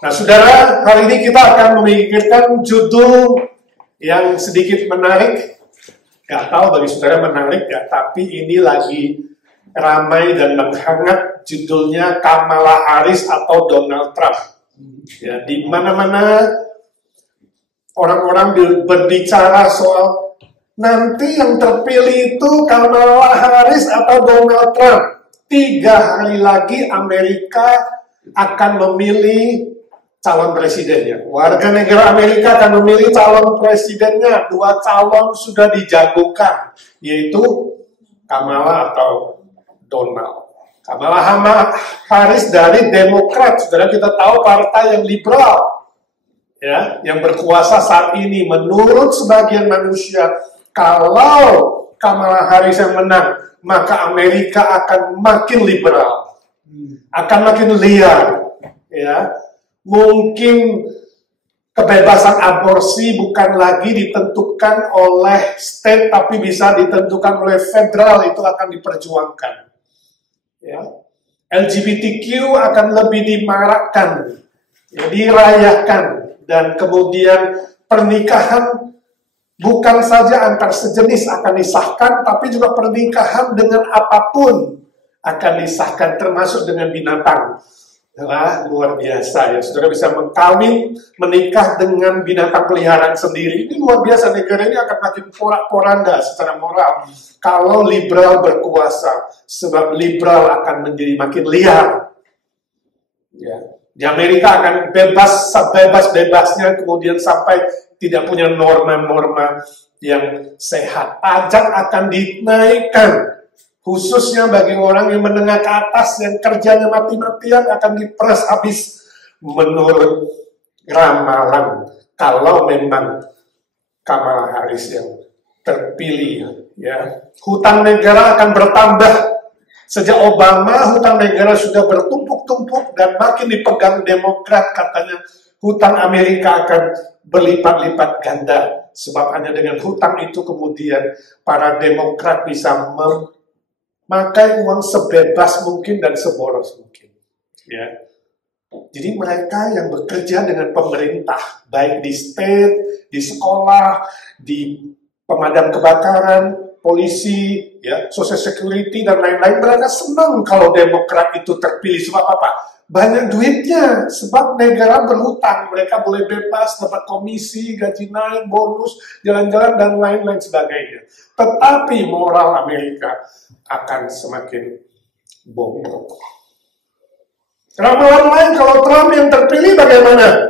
Nah, saudara, hari ini kita akan memikirkan judul yang sedikit menarik. Gak tahu bagi saudara menarik ya, tapi ini lagi ramai dan menghangat, judulnya Kamala Harris atau Donald Trump. Ya, di mana-mana orang-orang berbicara soal nanti yang terpilih itu Kamala Harris atau Donald Trump. 3 hari lagi Amerika akan memilih calon presidennya. Warga negara Amerika akan memilih calon presidennya. 2 calon sudah dijagokan, yaitu Kamala atau Donald. Kamala Harris dari Demokrat. Saudara, kita tahu partai yang liberal, ya, yang berkuasa saat ini. Menurut sebagian manusia, kalau Kamala Harris yang menang, maka Amerika akan makin liberal, akan makin liar, ya. Mungkin kebebasan aborsi bukan lagi ditentukan oleh state, tapi bisa ditentukan oleh federal, itu akan diperjuangkan. Ya. LGBTQ akan lebih dimarakkan, ya, dirayakan, dan kemudian pernikahan bukan saja antar sejenis akan disahkan, tapi juga pernikahan dengan apapun akan disahkan, termasuk dengan binatang. Nah, luar biasa ya, saudara bisa mengkawin, menikah dengan binatang peliharaan sendiri. Ini luar biasa, negara ini akan makin porak-poranda secara moral kalau liberal berkuasa, sebab liberal akan menjadi makin liar. Ya. Di Amerika akan bebas-bebasnya, kemudian sampai tidak punya norma-norma yang sehat. Pajak akan dinaikkan, khususnya bagi orang yang menengah ke atas yang kerjanya mati-matian akan diperas habis menurut ramalan kalau memang Kamala Harris yang terpilih. Ya, hutang negara akan bertambah. Sejak Obama, hutang negara sudah bertumpuk-tumpuk dan makin dipegang Demokrat. Katanya hutang Amerika akan berlipat-lipat ganda. Sebab hanya dengan hutang itu kemudian para Demokrat bisa memakai uang sebebas mungkin dan seboros mungkin. Ya. Jadi mereka yang bekerja dengan pemerintah, baik di state, di sekolah, di pemadam kebakaran, polisi, ya, social security, dan lain-lain, mereka senang kalau Demokrat itu terpilih. Sebab apa? Banyak duitnya, sebab negara berhutang, mereka boleh bebas, dapat komisi, gaji naik, bonus, jalan-jalan, dan lain-lain sebagainya. Tetapi moral Amerika akan semakin bobrok. Ramalan lain, kalau Trump yang terpilih bagaimana?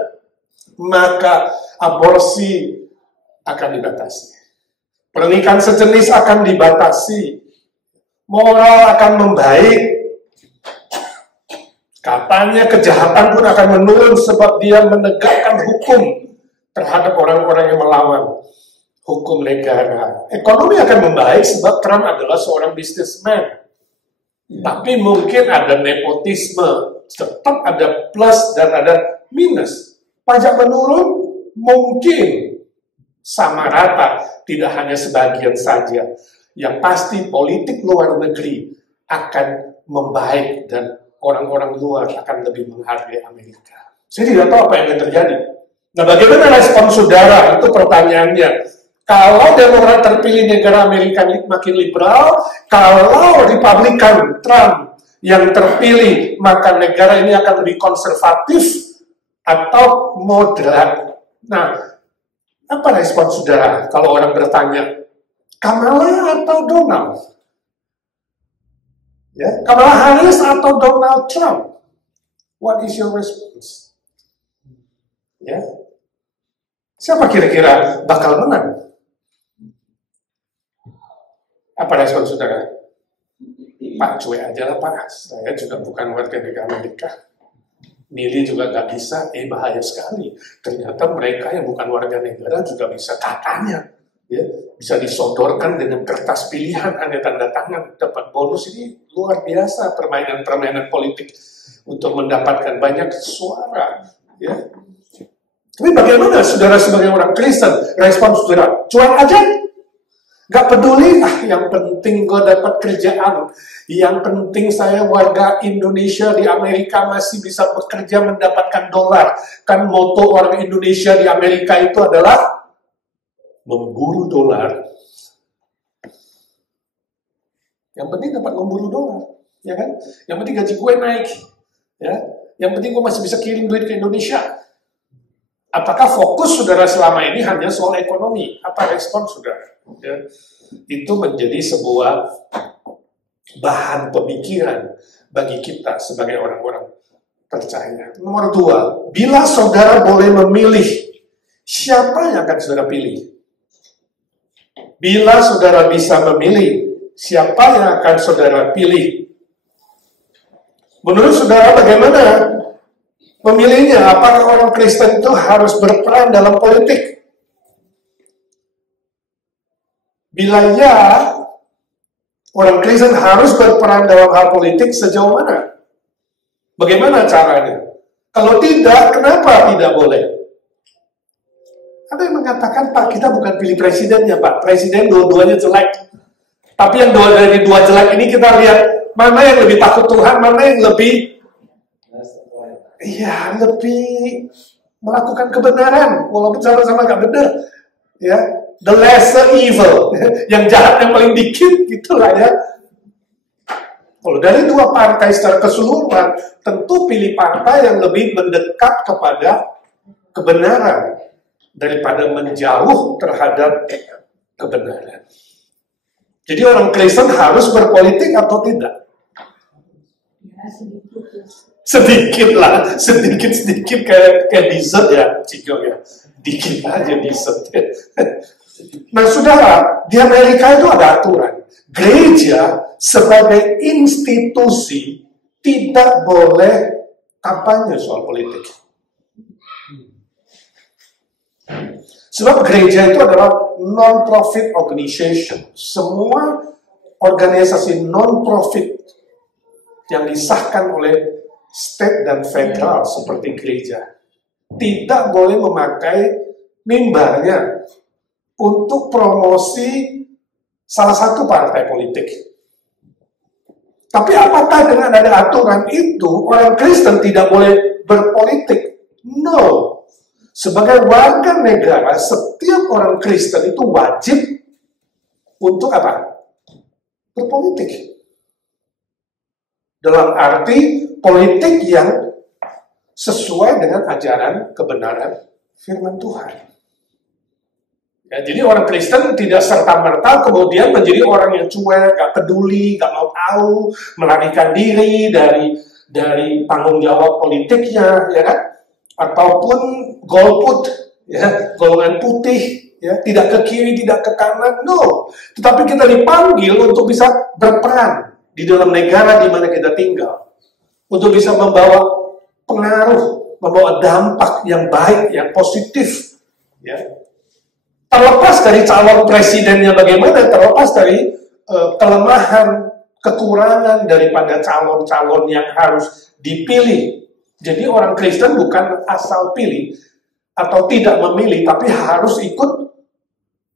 Maka aborsi akan dibatasi. Pernikahan sejenis akan dibatasi. Moral akan membaik. Katanya kejahatan pun akan menurun sebab dia menegakkan hukum terhadap orang-orang yang melawan hukum negara. Ekonomi akan membaik sebab Trump adalah seorang businessman. Tapi mungkin ada nepotisme, tetap ada plus dan ada minus. Pajak menurun mungkin sama rata, tidak hanya sebagian saja. Yang pasti politik luar negeri akan membaik dan orang-orang luar akan lebih menghargai Amerika. Saya tidak tahu apa yang akan terjadi. Nah, bagaimana respon saudara? Itu pertanyaannya. Kalau Demokrat terpilih, negara Amerika makin liberal. Kalau Republikan Trump yang terpilih, maka negara ini akan lebih konservatif atau moderat. Nah, apa respon saudara kalau orang bertanya, Kamala atau Donald? Ya, Kamala Harris atau Donald Trump? What is your response? Ya, siapa kira-kira bakal menang? Apa respon saudara? Pak, cuek aja lah Pak, saya juga bukan warga negara Amerika. Milih juga nggak bisa, bahaya sekali. Ternyata mereka yang bukan warga negara juga bisa, katanya, ya, bisa disodorkan dengan kertas pilihan, hanya tanda tangan, dapat bonus. Ini luar biasa permainan-permainan politik untuk mendapatkan banyak suara. Ya. Tapi bagaimana saudara sebagai orang Kristen, respon saudara? Cuek aja? Gak peduli, yang penting gue dapat kerjaan. Yang penting saya warga Indonesia di Amerika masih bisa bekerja mendapatkan dolar. Kan moto orang Indonesia di Amerika itu adalah memburu dolar. Yang penting dapat memburu dolar, ya kan? Yang penting gaji gue naik, ya. Yang penting gue masih bisa kirim duit ke Indonesia. Apakah fokus saudara selama ini hanya soal ekonomi? Apa respon saudara? Ya, itu menjadi sebuah bahan pemikiran bagi kita sebagai orang-orang percaya. Nomor 2, bila saudara boleh memilih, siapa yang akan saudara pilih? Bila saudara bisa memilih, siapa yang akan saudara pilih? Menurut saudara bagaimana memilihnya? Apakah orang Kristen itu harus berperan dalam politik? Bila ya, orang Kristen harus berperan dalam hal politik sejauh mana? Bagaimana caranya? Kalau tidak, kenapa tidak boleh? Ada yang mengatakan, Pak, kita bukan pilih presidennya, Pak. Presiden dua-duanya jelek. Tapi yang dari dua jelek ini kita lihat, mana yang lebih takut Tuhan, mana yang lebih lebih melakukan kebenaran, walaupun sama-sama gak benar. Ya, the lesser evil, yang jahat yang paling dikit, gitulah ya. Kalau dari dua partai secara keseluruhan, tentu pilih partai yang lebih mendekat kepada kebenaran daripada menjauh terhadap kebenaran. Jadi orang Kristen harus berpolitik atau tidak? Sedikit lah, sedikit kayak dessert ya, Ciko ya. Dikit aja dessert. Nah, saudara, di Amerika itu ada aturan. Gereja sebagai institusi tidak boleh kampanye soal politik. Sebab gereja itu adalah non-profit organization. Semua organisasi non-profit yang disahkan oleh state dan federal seperti gereja tidak boleh memakai mimbarnya untuk promosi salah satu partai politik. Tapi apakah dengan ada aturan itu orang Kristen tidak boleh berpolitik? No. Sebagai warga negara, setiap orang Kristen itu wajib untuk apa? Berpolitik. Dalam arti politik yang sesuai dengan ajaran kebenaran firman Tuhan. Ya, jadi orang Kristen tidak serta-merta kemudian menjadi orang yang cuek, gak peduli, gak mau tahu, melarikan diri dari tanggung jawab politiknya, ya kan? Ataupun golput, ya, golongan putih, ya, tidak ke kiri, tidak ke kanan, no. Tetapi kita dipanggil untuk bisa berperan di dalam negara di mana kita tinggal, untuk bisa membawa pengaruh, membawa dampak yang baik, yang positif, ya. Terlepas dari calon presidennya bagaimana, terlepas dari kelemahan, kekurangan daripada calon-calon yang harus dipilih. Jadi orang Kristen bukan asal pilih atau tidak memilih, tapi harus ikut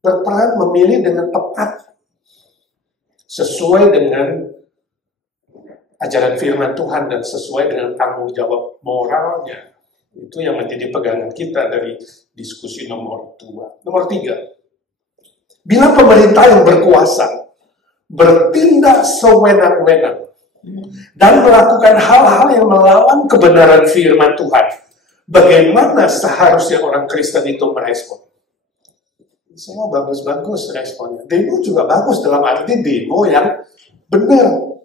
berperan memilih dengan tepat, sesuai dengan ajaran firman Tuhan dan sesuai dengan tanggung jawab moralnya. Itu yang menjadi pegangan kita dari diskusi nomor 2. Nomor 3, bila pemerintah yang berkuasa bertindak sewenang-wenang dan melakukan hal-hal yang melawan kebenaran firman Tuhan, bagaimana seharusnya orang Kristen itu merespon? Semua bagus-bagus responnya. Demo juga bagus dalam arti demo yang benar.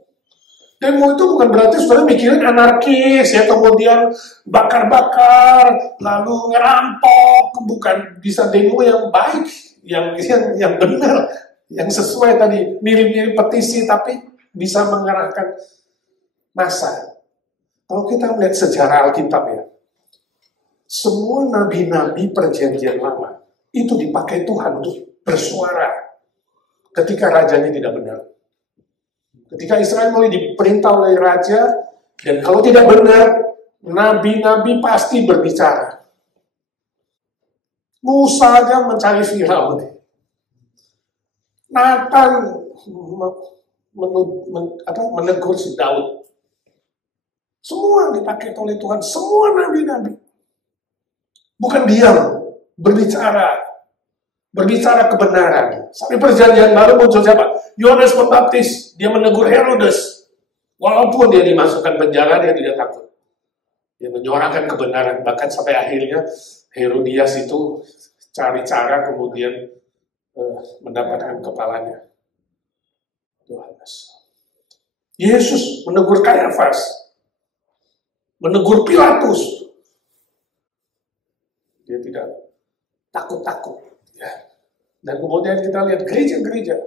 Demo itu bukan berarti saudara mikirin anarkis, ya, kemudian bakar-bakar, lalu ngerampok. Bukan, bisa demo yang baik, yang benar, yang sesuai tadi, mirip-mirip petisi, tapi bisa mengarahkan massa. Kalau kita melihat sejarah Alkitab ya, semua nabi-nabi perjanjian lama itu dipakai Tuhan untuk bersuara ketika rajanya tidak benar. Ketika Israel mulai diperintah oleh raja, dan kalau tidak benar, nabi-nabi pasti berbicara. Musa aja mencari Firaun. Nathan menegur si Daud. Semua dipakai oleh Tuhan, semua nabi-nabi. Bukan diam, berbicara kebenaran. Sampai perjanjian baru muncul siapa? Yohanes Pembaptis. Dia menegur Herodes. Walaupun dia dimasukkan penjara, dia tidak takut. Dia menyuarakan kebenaran. Bahkan sampai akhirnya Herodias itu cari cara kemudian mendapatkan kepalanya. Yohanes. Yesus menegur Kayafas. Menegur Pilatus. Dia tidak takut-takut. Ya. Dan kemudian kita lihat gereja-gereja.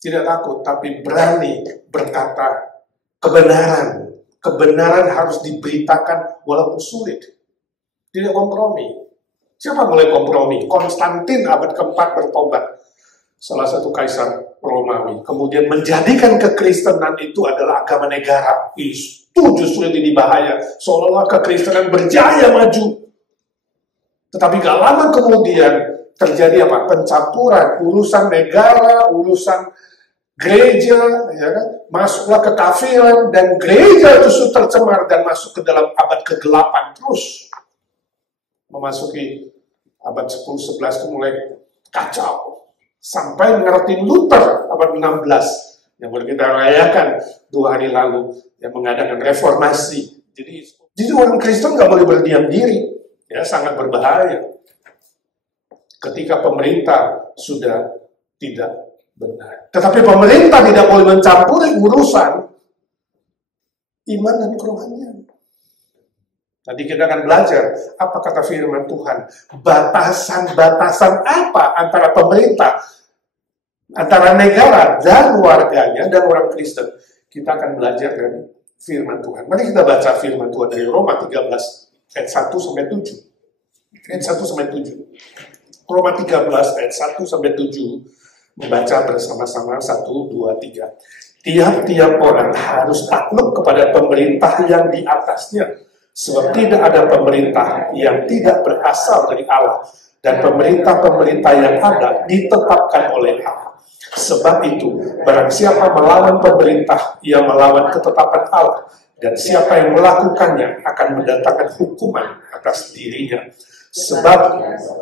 Tidak takut, tapi berani berkata kebenaran. Kebenaran harus diberitakan walaupun sulit. Tidak kompromi. Siapa mulai kompromi? Konstantin abad keempat bertobat. Salah satu kaisar Romawi. Kemudian menjadikan kekristenan itu adalah agama negara. Itu justru yang bahaya. Seolah-olah kekristenan berjaya maju. Tetapi gak lama kemudian terjadi apa? Pencampuran. Urusan negara, urusan gereja, ya kan? Masuklah ke kafiran, dan gereja justru tercemar dan masuk ke dalam abad ke-8 terus. Memasuki abad 10-11 itu mulai kacau. Sampai mengerti Luther abad 16 yang baru kita rayakan 2 hari lalu, yang mengadakan reformasi. Jadi orang Kristen nggak boleh berdiam diri, ya, sangat berbahaya ketika pemerintah sudah tidak benar. Tetapi pemerintah tidak boleh mencampuri urusan iman dan kerohanian. Nanti kita akan belajar apa kata firman Tuhan. Batasan-batasan apa antara pemerintah, antara negara dan warganya dan orang Kristen. Kita akan belajar dari firman Tuhan. Mari kita baca firman Tuhan dari Roma 13 ayat 1-7. Ayat 1-7. Roma 13 ayat 1-7. Membaca bersama-sama 1, 2, 3. Tiap-tiap orang harus takluk kepada pemerintah yang di atasnya. Sebab tidak ada pemerintah yang tidak berasal dari Allah. Dan pemerintah-pemerintah yang ada ditetapkan oleh Allah. Sebab itu, barang siapa melawan pemerintah, ia melawan ketetapan Allah. Dan siapa yang melakukannya akan mendatangkan hukuman atas dirinya. Sebab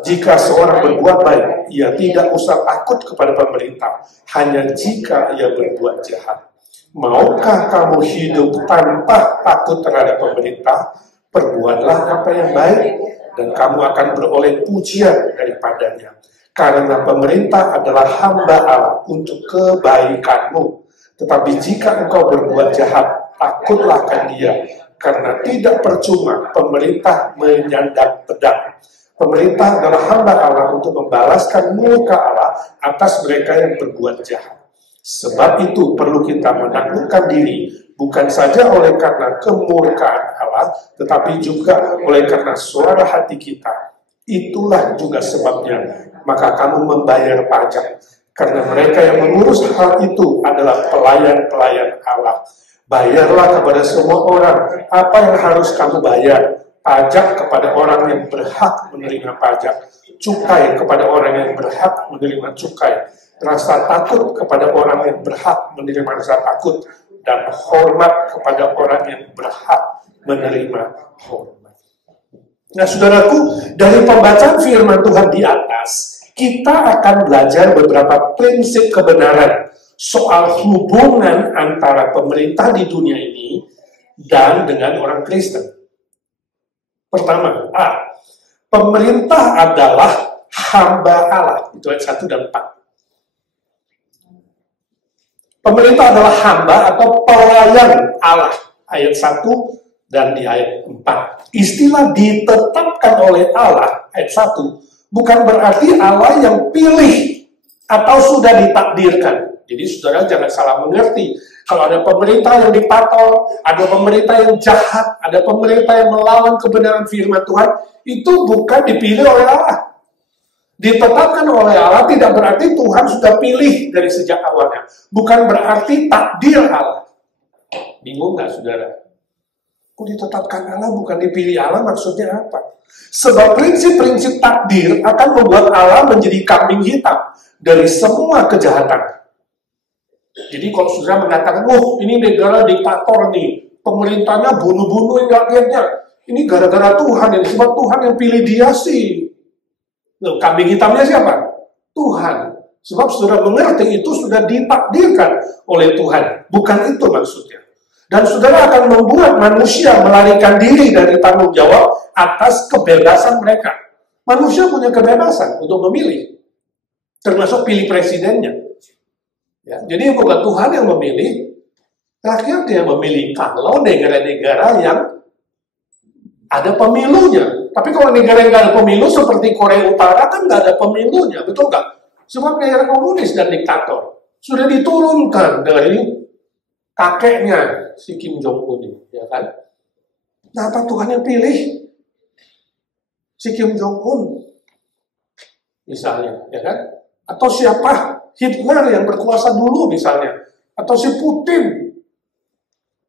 jika seorang berbuat baik, ia tidak usah takut kepada pemerintah. Hanya jika ia berbuat jahat. Maukah kamu hidup tanpa takut terhadap pemerintah? Perbuatlah apa yang baik, dan kamu akan beroleh pujian daripadanya. Karena pemerintah adalah hamba Allah untuk kebaikanmu. Tetapi jika engkau berbuat jahat, takutlah akan dia. Karena tidak percuma pemerintah menyandang pedang. Pemerintah adalah hamba Allah untuk membalaskan murka Allah atas mereka yang berbuat jahat. Sebab itu perlu kita menaklukkan diri, bukan saja oleh karena kemurkaan Allah, tetapi juga oleh karena suara hati kita. Itulah juga sebabnya, maka kamu membayar pajak. Karena mereka yang mengurus hal itu adalah pelayan-pelayan Allah. Bayarlah kepada semua orang apa yang harus kamu bayar. Pajak kepada orang yang berhak menerima pajak. Cukai kepada orang yang berhak menerima cukai. Rasa takut kepada orang yang berhak menerima rasa takut, dan hormat kepada orang yang berhak menerima hormat. Nah, saudaraku, dari pembacaan firman Tuhan di atas, kita akan belajar beberapa prinsip kebenaran soal hubungan antara pemerintah di dunia ini dan dengan orang Kristen. Pertama, pemerintah adalah hamba Allah. Itu ayat 1 dan 4. Pemerintah adalah hamba atau pelayan Allah. Ayat 1 dan di ayat 4. Istilah ditetapkan oleh Allah, ayat 1, bukan berarti Allah yang pilih atau sudah ditakdirkan. Jadi saudara jangan salah mengerti. Kalau ada pemerintah yang diktator, ada pemerintah yang jahat, ada pemerintah yang melawan kebenaran firman Tuhan, itu bukan dipilih oleh Allah. Ditetapkan oleh Allah tidak berarti Tuhan sudah pilih dari sejak awalnya. Bukan berarti takdir Allah. Bingung nggak saudara? Kok ditetapkan Allah bukan dipilih Allah, maksudnya apa? Sebab prinsip-prinsip takdir akan membuat Allah menjadi kambing hitam dari semua kejahatan. Jadi kalau saudara mengatakan, ini negara diktator nih, pemerintahnya bunuh-bunuhin rakyatnya, ini gara-gara Tuhan, yang sebab Tuhan yang pilih dia sih. Loh, kambing hitamnya siapa? Tuhan. Sebab saudara mengerti itu sudah ditakdirkan oleh Tuhan. Bukan itu maksudnya. Dan saudara akan membuat manusia melarikan diri dari tanggung jawab atas kebebasan mereka. Manusia punya kebebasan untuk memilih. Termasuk pilih presidennya. Ya, jadi bukan Tuhan yang memilih, rakyat yang memilih. Kalau negara-negara yang ada pemilunya. Tapi kalau negara yang nggak ada pemilu seperti Korea Utara kan nggak ada pemilunya, betul nggak? Sebab negara komunis dan diktator sudah diturunkan dari kakeknya si Kim Jong Un, ya kan? Nah, apa Tuhan yang pilih si Kim Jong Un, misalnya, ya kan? Atau siapa? Hitler yang berkuasa dulu, misalnya, atau si Putin.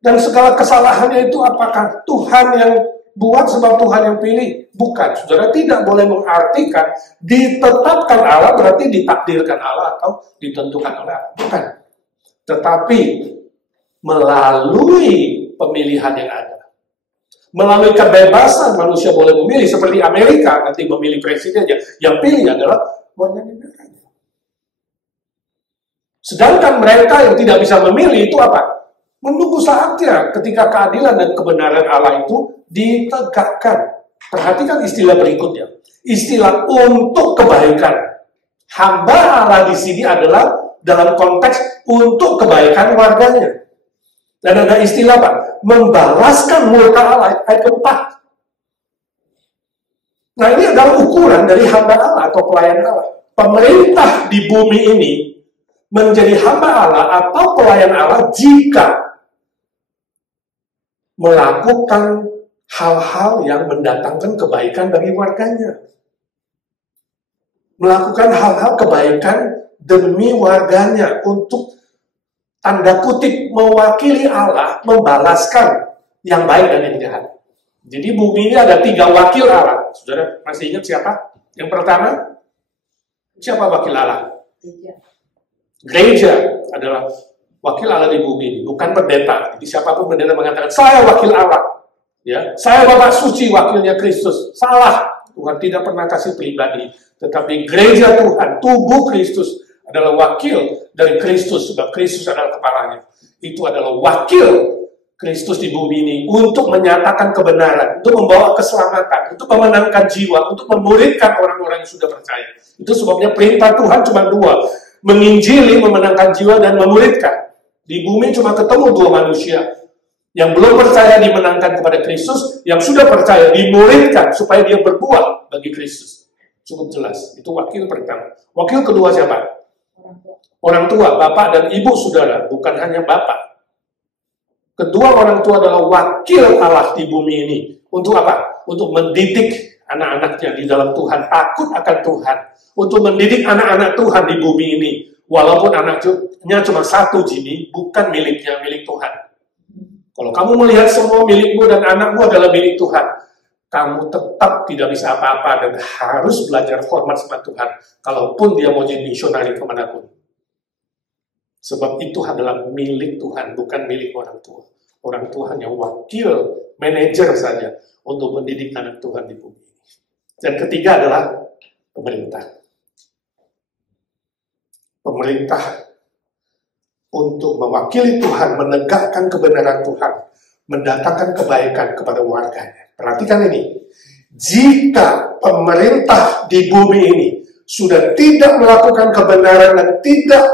Dan segala kesalahannya itu apakah Tuhan yang buat sebab Tuhan yang pilih? Bukan. Saudara tidak boleh mengartikan ditetapkan Allah berarti ditakdirkan Allah atau ditentukan Allah. Bukan. Tetapi melalui pemilihan yang ada, melalui kebebasan manusia boleh memilih, seperti Amerika nanti memilih presidennya, yang pilih adalah warga negaranya. Sedangkan mereka yang tidak bisa memilih itu apa? Menunggu saatnya ketika keadilan dan kebenaran Allah itu ditegakkan. Perhatikan istilah berikutnya. Istilah untuk kebaikan. Hamba Allah di sini adalah dalam konteks untuk kebaikan warganya. Dan ada istilah apa? Membalaskan murka Allah, ayat keempat. Nah, ini adalah ukuran dari hamba Allah atau pelayan Allah. Pemerintah di bumi ini menjadi hamba Allah atau pelayan Allah jika melakukan hal-hal yang mendatangkan kebaikan bagi warganya. Melakukan hal-hal kebaikan demi warganya untuk tanda kutip mewakili Allah, membalaskan yang baik dan yang jahat. Jadi bumi ini ada 3 wakil Allah. Saudara masih ingat siapa? Yang pertama, siapa wakil Allah? Gereja adalah wakil Allah di bumi ini, bukan pendeta. Jadi siapapun pendeta mengatakan, saya wakil Allah. Ya, saya Bapak Suci, wakilnya Kristus. Salah. Tuhan tidak pernah kasih pribadi. Tetapi gereja Tuhan, tubuh Kristus, adalah wakil dari Kristus, sebab Kristus adalah kepalanya. Itu adalah wakil Kristus di bumi ini untuk menyatakan kebenaran, untuk membawa keselamatan, untuk memenangkan jiwa, untuk memuridkan orang-orang yang sudah percaya. Itu sebabnya perintah Tuhan cuma 2, menginjili, memenangkan jiwa, dan memuridkan. Di bumi cuma ketemu 2 manusia. Yang belum percaya dimenangkan kepada Kristus, yang sudah percaya dimuridkan supaya dia berbuah bagi Kristus. Cukup jelas. Itu wakil pertama. Wakil kedua siapa? Orang tua, bapak dan ibu saudara, bukan hanya bapak. Kedua orang tua adalah wakil Allah di bumi ini. Untuk apa? Untuk mendidik anak-anaknya di dalam Tuhan, takut akan Tuhan. Untuk mendidik anak-anak Tuhan di bumi ini. Walaupun anaknya cuma 1 Jimmy, bukan miliknya, milik Tuhan. Kalau kamu melihat semua milikmu dan anakmu adalah milik Tuhan, kamu tetap tidak bisa apa-apa dan harus belajar hormat sama Tuhan. Kalaupun dia mau jadi misionari kemanapun. Sebab itu adalah milik Tuhan, bukan milik orang tua. Orang tua hanya wakil, manajer saja untuk mendidik anak Tuhan di bumi. Dan ketiga adalah pemerintah. Pemerintah untuk mewakili Tuhan, menegakkan kebenaran Tuhan, mendatangkan kebaikan kepada warganya. Perhatikan ini. Jika pemerintah di bumi ini sudah tidak melakukan kebenaran dan tidak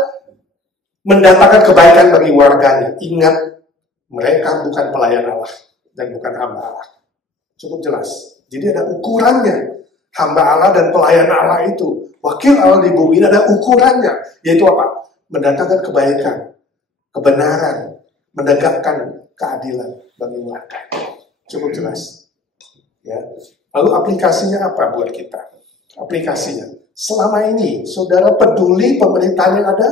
mendatangkan kebaikan bagi warganya, ingat, mereka bukan pelayan Allah dan bukan hamba Allah. Cukup jelas. Jadi ada ukurannya. Hamba Allah dan pelayan Allah itu, wakil Allah di bumi ini ada ukurannya. Yaitu apa? Mendatangkan kebaikan, kebenaran, menegakkan keadilan bagi warga. Cukup jelas. Ya. Lalu aplikasinya apa buat kita? Aplikasinya, selama ini saudara peduli pemerintahan yang ada?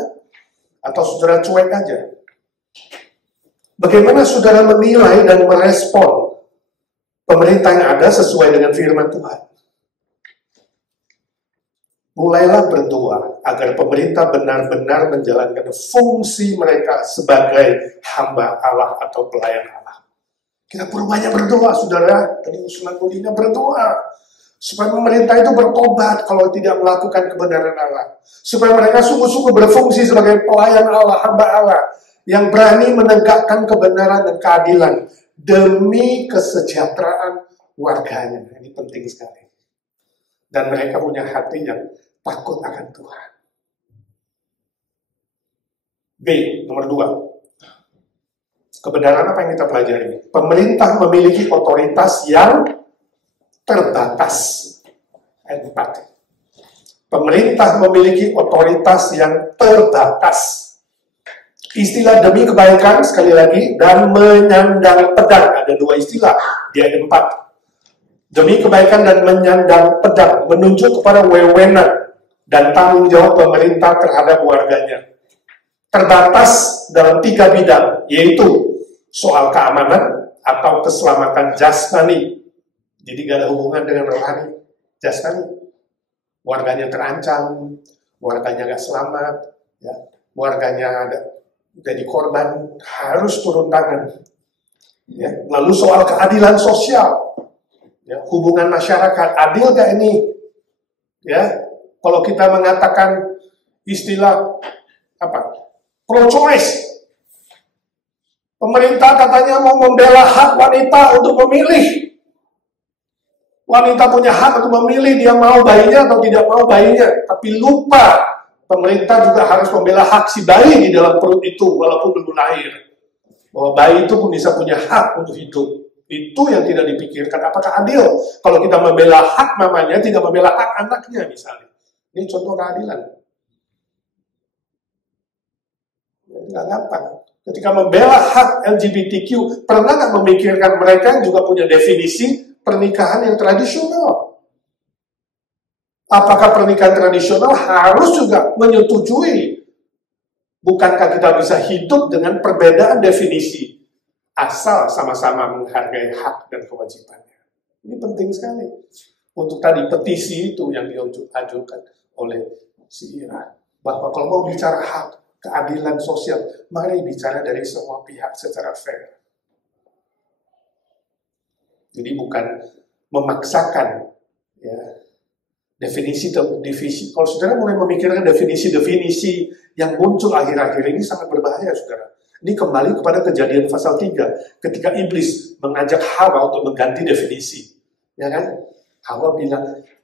Atau saudara cuek aja? Bagaimana saudara menilai dan merespon pemerintah yang ada sesuai dengan firman Tuhan? Mulailah berdoa agar pemerintah benar-benar menjalankan fungsi mereka sebagai hamba Allah atau pelayan Allah. Kita perlu banyak berdoa, saudara. Tadi usulan Budina berdoa. Supaya pemerintah itu bertobat kalau tidak melakukan kebenaran Allah. Supaya mereka sungguh-sungguh berfungsi sebagai pelayan Allah, hamba Allah. Yang berani menegakkan kebenaran dan keadilan demi kesejahteraan warganya. Ini penting sekali. Dan mereka punya hati yang takut akan Tuhan. B, nomor 2. Kebenaran apa yang kita pelajari? Pemerintah memiliki otoritas yang terbatas. Ayat 4. Pemerintah memiliki otoritas yang terbatas. Istilah demi kebaikan, sekali lagi, dan menyandang pedang. Ada 2 istilah di ayat 4. Demi kebaikan dan menyandang pedang, menunjuk kepada wewenang dan tanggung jawab pemerintah terhadap warganya. Terbatas dalam 3 bidang, yaitu soal keamanan atau keselamatan jasmani. Jadi gak ada hubungan dengan rohani, jasmani. Warganya terancam, warganya gak selamat, ya. Warganya ada jadi korban, harus turun tangan. Ya. Lalu soal keadilan sosial, ya. Hubungan masyarakat, adil gak ini? Ya. Kalau kita mengatakan istilah pro-choice, pemerintah katanya mau membela hak wanita untuk memilih. Wanita punya hak untuk memilih dia mau bayinya atau tidak mau bayinya, tapi lupa pemerintah juga harus membela hak si bayi di dalam perut itu walaupun belum lahir. Bahwa bayi itu pun bisa punya hak untuk hidup. Itu yang tidak dipikirkan. Apakah adil kalau kita membela hak mamanya, tidak membela hak anaknya misalnya? Ini contoh keadilan. Nggak gampang. Ketika membela hak LGBTQ, pernah nggak memikirkan mereka juga punya definisi pernikahan yang tradisional? Apakah pernikahan tradisional harus juga menyetujui? Bukankah kita bisa hidup dengan perbedaan definisi? Asal sama-sama menghargai hak dan kewajibannya. Ini penting sekali. Untuk tadi petisi itu yang diajukan oleh si Ira. Bahwa kalau mau bicara hak, keadilan sosial, mari bicara dari semua pihak secara fair. Jadi bukan memaksakan ya, definisi. Kalau saudara mulai memikirkan definisi-definisi yang muncul akhir-akhir ini sangat berbahaya, saudara. Ini kembali kepada Kejadian pasal 3, ketika iblis mengajak Hawa untuk mengganti definisi. Ya kan?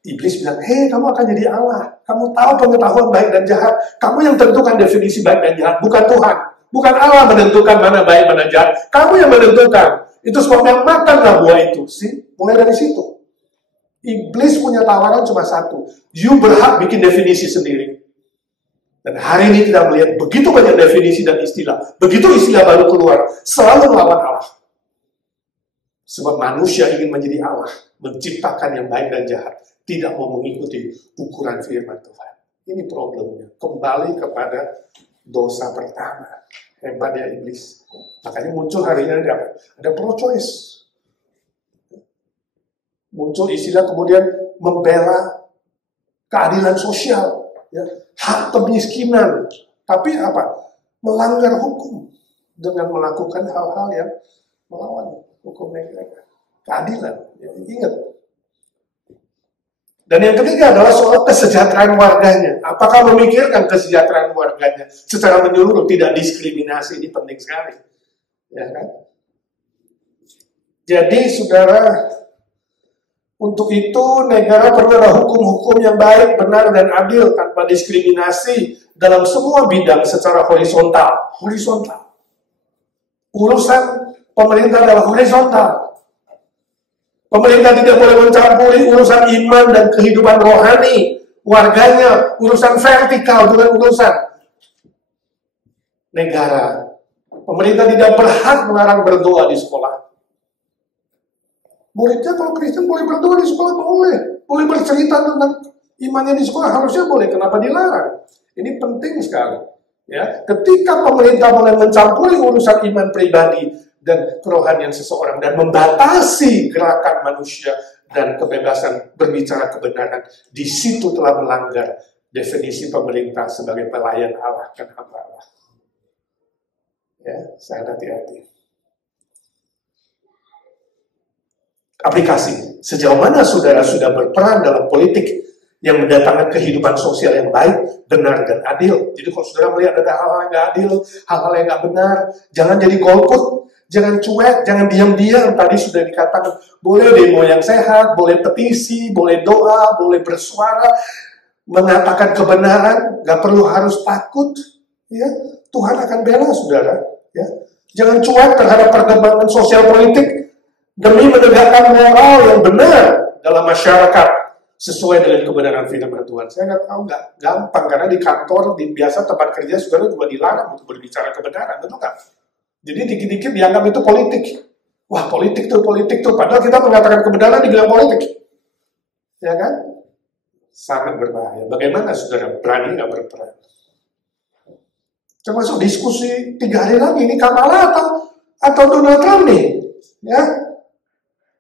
Iblis bilang, hei kamu akan jadi Allah. Kamu tahu pengetahuan baik dan jahat. Kamu yang tentukan definisi baik dan jahat, bukan Tuhan. Bukan Allah menentukan mana baik, mana jahat. Kamu yang menentukan. Itu sebabnya makanlah buah itu. Sih, mulai dari situ. Iblis punya tawaran cuma satu. You berhak bikin definisi sendiri. Dan hari ini kita melihat begitu banyak definisi dan istilah. Begitu istilah baru keluar, selalu melawan Allah. Sebab manusia ingin menjadi Allah, menciptakan yang baik dan jahat, tidak mau mengikuti ukuran firman Tuhan. Ini problemnya. Kembali kepada dosa pertama. Hebatnya iblis. Makanya muncul hari ini ada pro-choice. Muncul istilah kemudian membela keadilan sosial, ya, hak kemiskinan. Tapi melanggar hukum dengan melakukan hal-hal yang melawan hukum negara. Keadilan, ya, ingat. Dan yang ketiga adalah soal kesejahteraan warganya. Apakah memikirkan kesejahteraan warganya secara menyeluruh, tidak diskriminasi? Ini penting sekali. Ya kan? Jadi, saudara, untuk itu negara perlu ada hukum-hukum yang baik, benar, dan adil tanpa diskriminasi dalam semua bidang secara horizontal. Horizontal. Urusan pemerintah adalah horizontal. Pemerintah tidak boleh mencampuri urusan iman dan kehidupan rohani warganya, urusan vertikal bukan urusan negara. Pemerintah tidak berhak melarang berdoa di sekolah. Muridnya kalau Kristen boleh berdoa di sekolah, boleh bercerita tentang imannya di sekolah, harusnya boleh. Kenapa dilarang? Ini penting sekali. Ya, ketika pemerintah mulai mencampuri urusan iman pribadi dan kerohanian seseorang dan membatasi gerakan manusia dan kebebasan berbicara kebenaran, di situ telah melanggar definisi pemerintah sebagai pelayan Allah dan hamba Allah. Ya, sangat hati-hati. Aplikasi, sejauh mana saudara sudah berperan dalam politik yang mendatangkan kehidupan sosial yang baik, benar, dan adil. Jadi kalau saudara melihat ada hal-hal yang nggak adil, hal-hal yang nggak benar, jangan jadi golput, jangan cuek, jangan diam-diam. Tadi sudah dikatakan, boleh demo yang sehat, boleh petisi, boleh doa, boleh bersuara, mengatakan kebenaran, nggak perlu harus takut. Ya, Tuhan akan bela saudara. Ya, jangan cuek terhadap perkembangan sosial politik demi menegakkan moral yang benar dalam masyarakat. Sesuai dengan kebenaran firman Tuhan. Saya nggak tahu, nggak gampang, karena di kantor, di biasa tempat kerja, saudara juga dilarang untuk berbicara kebenaran, betul kan? Jadi dikit-dikit dianggap itu politik. Wah, politik tuh, padahal kita mengatakan kebenaran dibilang politik. Ya kan? Sangat berbahaya. Bagaimana saudara berani nggak berperan? Termasuk diskusi 3 hari lagi, ini Kamala atau Donald Trump nih? Ya,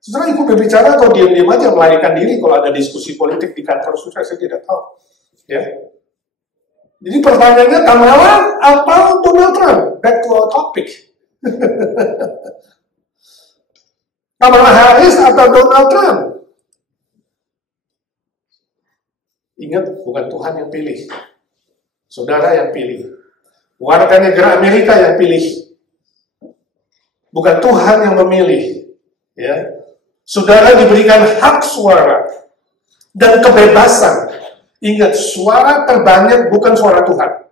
saudara ikut berbicara atau diam-diam aja melarikan diri kalau ada diskusi politik di kantor saudara, saya tidak tahu. Ya. Jadi pertanyaannya Kamala atau Donald Trump? Back to our topic. Kamala Harris atau Donald Trump? Ingat, bukan Tuhan yang pilih. Saudara yang pilih. Warga negara Amerika yang pilih. Bukan Tuhan yang memilih. Ya. Saudara diberikan hak suara dan kebebasan. Ingat, suara terbanyak bukan suara Tuhan.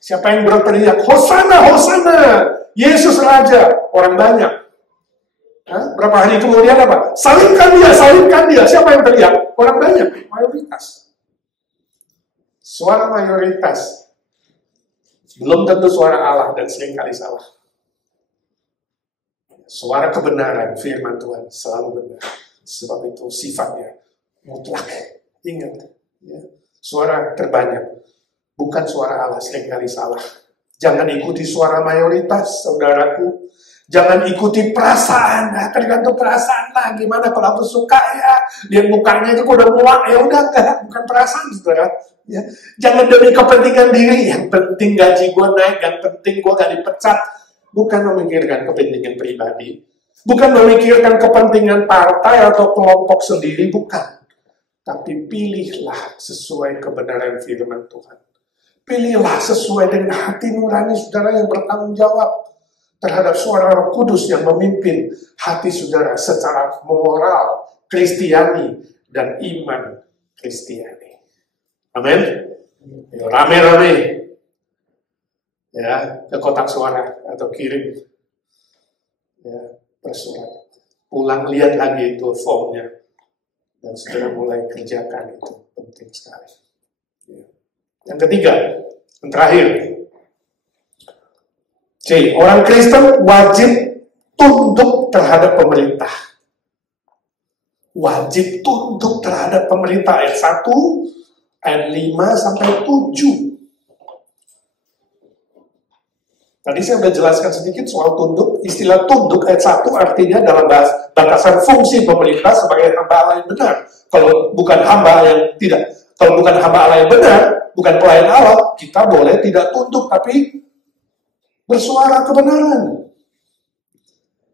Siapa yang berteriak, Hosana, Hosana, Yesus Raja, orang banyak. Berapa hari kemudian apa? Salibkan dia. Siapa yang teriak? Orang banyak, mayoritas. Suara mayoritas belum tentu suara Allah dan seringkali salah. Suara kebenaran, firman Tuhan selalu benar. Sebab itu sifatnya mutlak. Ingat, ya. Suara terbanyak, bukan suara Allah, seringkali salah. Jangan ikuti suara mayoritas, saudaraku. Jangan ikuti perasaan. Nah, tergantung perasaan lah. Gimana kalau aku suka ya, lihat mukanya itu udah muak, ya udah enggak. Bukan perasaan, saudara. Ya. Jangan demi kepentingan diri. Yang penting gaji gue naik, yang penting gue gak dipecat. Bukan memikirkan kepentingan pribadi. Bukan memikirkan kepentingan partai atau kelompok sendiri. Bukan. Tapi pilihlah sesuai kebenaran firman Tuhan. Pilihlah sesuai dengan hati nurani saudara yang bertanggung jawab terhadap suara Roh Kudus yang memimpin hati saudara secara moral, Kristiani, dan iman Kristiani. Amin. Rame-rame. Ya, ke kotak suara atau kirim ya, bersurat. Pulang lihat lagi itu formnya dan saudara mulai kerjakan, itu penting sekali. Ya. Yang ketiga, yang terakhir, orang Kristen wajib tunduk terhadap pemerintah. Wajib tunduk terhadap pemerintah. Ayat 1, ayat 5 sampai 7. Tadi saya sudah jelaskan sedikit soal tunduk. Istilah tunduk ayat 1 artinya dalam batasan fungsi pemerintah sebagai hamba Allah yang benar. Kalau bukan hamba yang tidak, kalau bukan hamba Allah yang benar, bukan pelayan Allah, kita boleh tidak tunduk tapi bersuara kebenaran.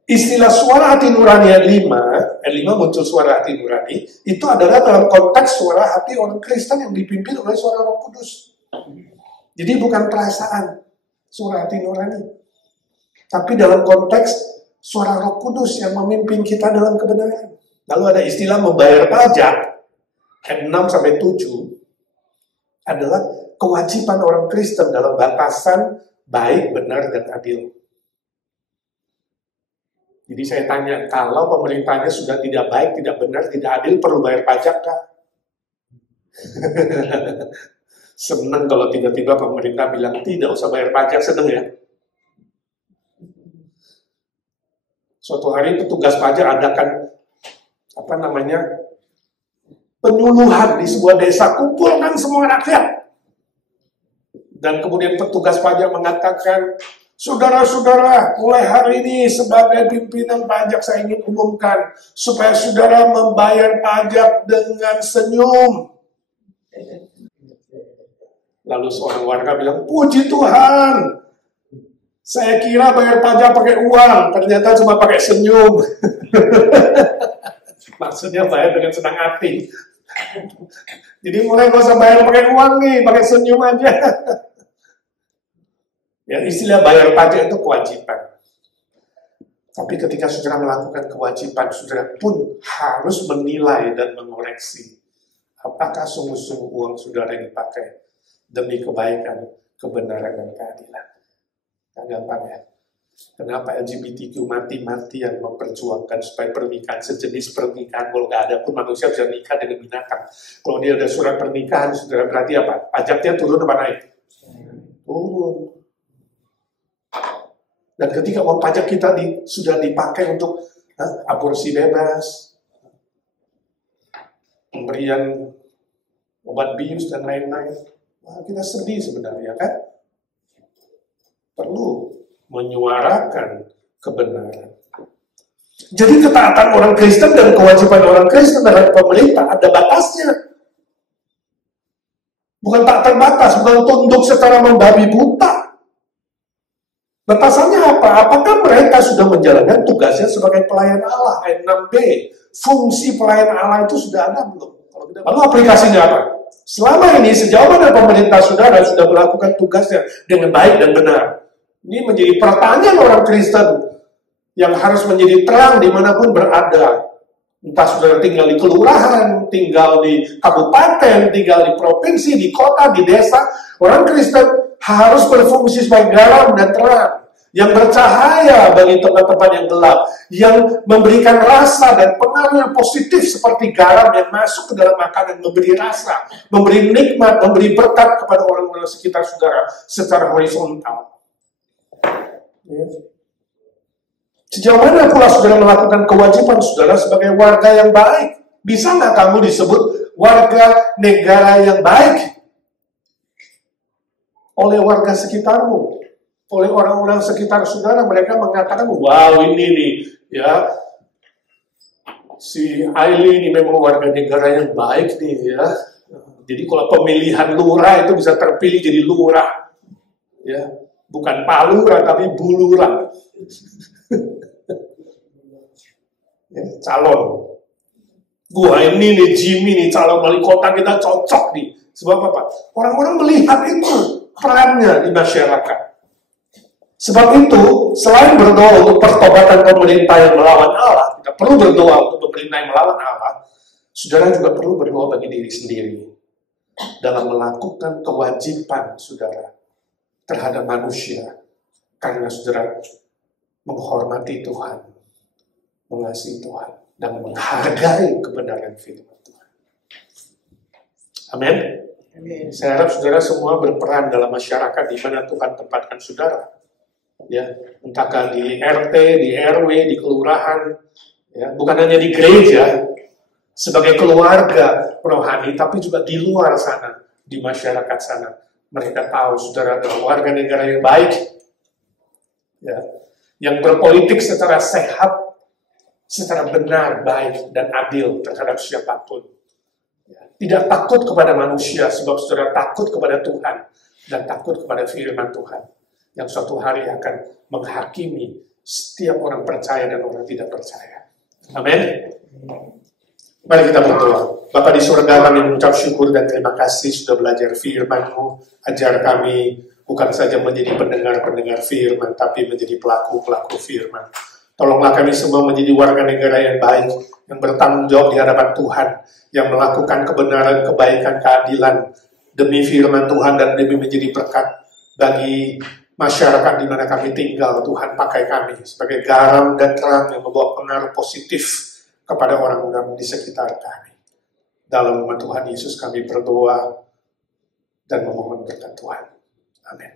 Istilah suara hati nurani ayat 5 muncul suara hati nurani, itu adalah dalam konteks suara hati orang Kristen yang dipimpin oleh suara Roh Kudus. Jadi bukan perasaan suara hati nurani, tapi dalam konteks suara Roh Kudus yang memimpin kita dalam kebenaran. Lalu ada istilah membayar pajak, ayat 6-7, adalah kewajiban orang Kristen dalam batasan baik, benar, dan adil. Jadi saya tanya, kalau pemerintahnya sudah tidak baik, tidak benar, tidak adil, perlu bayar pajak kah? Senang kalau tiba-tiba pemerintah bilang tidak usah bayar pajak, senang ya. Suatu hari petugas pajak adakan penyuluhan di sebuah desa, kumpulkan semua rakyat. Dan kemudian petugas pajak mengatakan, saudara-saudara, mulai hari ini sebagai pimpinan pajak saya ingin umumkan supaya saudara membayar pajak dengan senyum. Lalu seorang warga bilang, puji Tuhan, saya kira bayar pajak pakai uang, ternyata cuma pakai senyum. Maksudnya bayar dengan senang hati. Jadi mulai gak usah bayar pakai uang nih, pakai senyum aja. Ya, istilah bayar pajak itu kewajiban. Tapi ketika saudara melakukan kewajiban, saudara pun harus menilai dan mengoreksi. Apakah sungguh-sungguh uang saudara yang dipakai demi kebaikan, kebenaran, dan keadilan? Gak gampang ya. Kenapa LGBTQ mati-matian memperjuangkan supaya pernikahan sejenis pernikahan, kalau gak ada pun manusia bisa nikah dengan binatang. Kalau dia ada surat pernikahan, saudara berarti apa? Pajaknya turun apa naik? Turun. Dan ketika uang pajak kita sudah dipakai untuk aborsi bebas, pemberian obat bius dan lain-lain, kita sedih sebenarnya kan? Perlu menyuarakan kebenaran. Jadi ketaatan orang Kristen dan kewajiban orang Kristen terhadap pemerintah ada batasnya. Bukan tak terbatas, bukan tunduk secara membabi buta. Batasannya apa? Apakah mereka sudah menjalankan tugasnya sebagai pelayan Allah? Ayat 6b. Fungsi pelayan Allah itu sudah ada belum? Lalu aplikasinya apa? Selama ini, sejauh mana pemerintah saudara sudah melakukan tugasnya dengan baik dan benar? Ini menjadi pertanyaan orang Kristen yang harus menjadi terang dimanapun berada. Entah saudara tinggal di kelurahan, tinggal di kabupaten, tinggal di provinsi, di kota, di desa. Orang Kristen harus berfungsi sebagai garam dan terang, yang bercahaya bagi tempat-tempat yang gelap, yang memberikan rasa dan pengaruh yang positif seperti garam yang masuk ke dalam makanan, memberi rasa, memberi nikmat, memberi berkat kepada orang-orang sekitar saudara secara horizontal. Ya. Sejauh mana pula saudara melakukan kewajiban saudara sebagai warga yang baik? Bisa nggak kamu disebut warga negara yang baik oleh warga sekitarmu, oleh orang-orang sekitar saudara? Mereka mengatakan, wow ini nih, ya, si Aili ini memang warga negara yang baik nih, ya. Jadi kalau pemilihan lurah itu bisa terpilih jadi lurah, ya, bukan palurah tapi bulurah. Ya, calon. Wah ini nih Jimmy nih calon wali kota kita cocok nih. Sebab apa? Orang-orang melihat itu perannya di masyarakat. Sebab itu, selain berdoa untuk pertobatan pemerintah yang melawan Allah, kita perlu berdoa untuk pemerintah yang melawan Allah, saudara juga perlu berdoa bagi diri sendiri dalam melakukan kewajiban saudara terhadap manusia, karena saudara menghormati Tuhan, mengasihi Tuhan, dan menghargai kebenaran firman Tuhan. Amin. Saya harap saudara semua berperan dalam masyarakat di mana Tuhan tempatkan saudara. Ya, entahkah di RT, di RW, di kelurahan, ya, bukan hanya di gereja, sebagai keluarga rohani, tapi juga di luar sana, di masyarakat sana. Mereka tahu saudara adalah warga negara yang baik, ya, yang berpolitik secara sehat, secara benar, baik, dan adil terhadap siapapun. Tidak takut kepada manusia, sebab saudara takut kepada Tuhan dan takut kepada firman Tuhan yang suatu hari akan menghakimi setiap orang percaya dan orang tidak percaya. Amin. Mari kita berdoa. Bapa di surga, kami mengucap syukur dan terima kasih sudah belajar firman-Mu. Ajar kami bukan saja menjadi pendengar-pendengar firman, tapi menjadi pelaku-pelaku firman. Tolonglah kami semua menjadi warga negara yang baik, yang bertanggung jawab di hadapan Tuhan, yang melakukan kebenaran, kebaikan, keadilan demi firman Tuhan dan demi menjadi berkat bagi masyarakat di mana kami tinggal. Tuhan pakai kami sebagai garam dan terang yang membawa pengaruh positif kepada orang-orang di sekitar kami. Dalam nama Tuhan Yesus kami berdoa dan memohon berkat Tuhan. Amin.